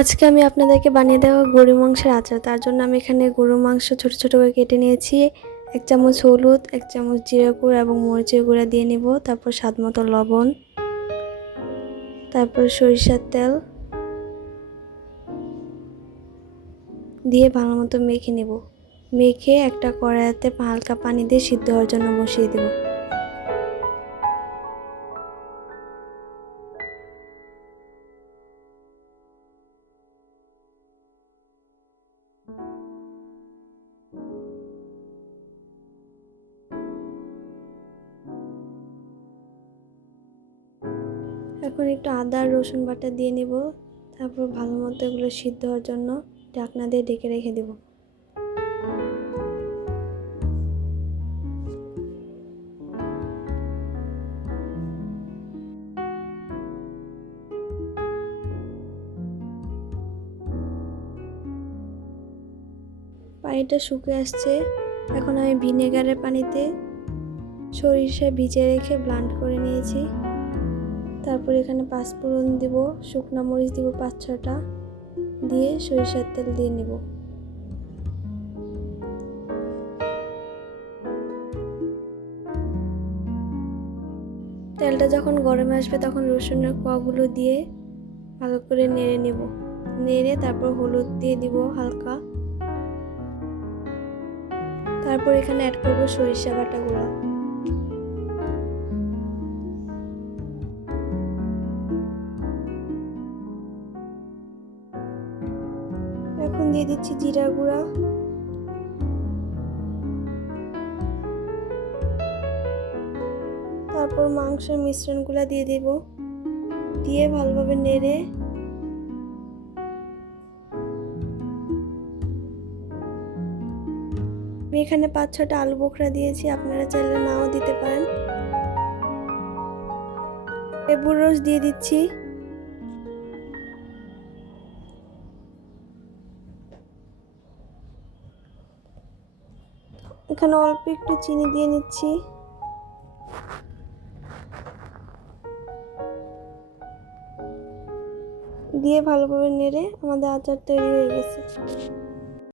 আজকে আমি আপনাদেরকে বানিয়ে দেওয়া গরুর মাংসের আচার। তার জন্য আমি এখানে গরুর মাংস ছোট ছোট করে কেটে নিয়েছি। 1 চামচ হলুদ, 1 চামচ জিরা গুঁড়া এবং মরিচের গুঁড়া দিয়ে নিব। তারপর স্বাদমতো লবণ, তারপর সরিষার তেল দিয়ে ভালো মতো মেখে নেব। মেখে একটা কড়াইতে হালকা পানি দিয়ে সিদ্ধ হওয়ার জন্য বসিয়ে দেব। এখন একটু আদা আর রসুন বাটা দিয়ে নিব। তারপর ভালো মতো এগুলো সিদ্ধ হওয়ার জন্য ঢাকনা দিয়ে ঢেকে রেখে দেব। পানিটা শুকিয়ে আসছে। এখন আমি ভিনেগারের পানিতে সরিষা ভিজিয়ে রেখে ব্লান্ড করে নিয়েছি। তারপর এখানে 5 ফোড়ন দিব, শুকনো মরিচ দিব 5-6টা, দিয়ে সরিষার তেল দিয়ে নিব। তেলটা যখন গরমে আসবে তখন রসুনের কোয়াগুলো দিয়ে ভালো করে নেড়ে নেব। নেড়ে তারপর হলুদ দিয়ে দিব হালকা। তারপর এখানে অ্যাড করব সরিষা বাটাগুলো। এখন দিয়ে দিচ্ছি জিরা গুঁড়া, তারপর মাংসের মিশ্রণগুলো দিয়ে দেব। দিয়ে ভালোভাবে নেড়ে আমি এখানে 5-6টা আলু বোখরা দিয়েছি, আপনারা চাইলে নাও দিতে পারেন। লেবুর রস দিয়ে দিচ্ছি। এখানে অল্প একটু চিনি দিয়ে নিচ্ছি। দিয়ে ভালোভাবে নেড়ে আমাদের আচার তৈরি হয়ে গেছে।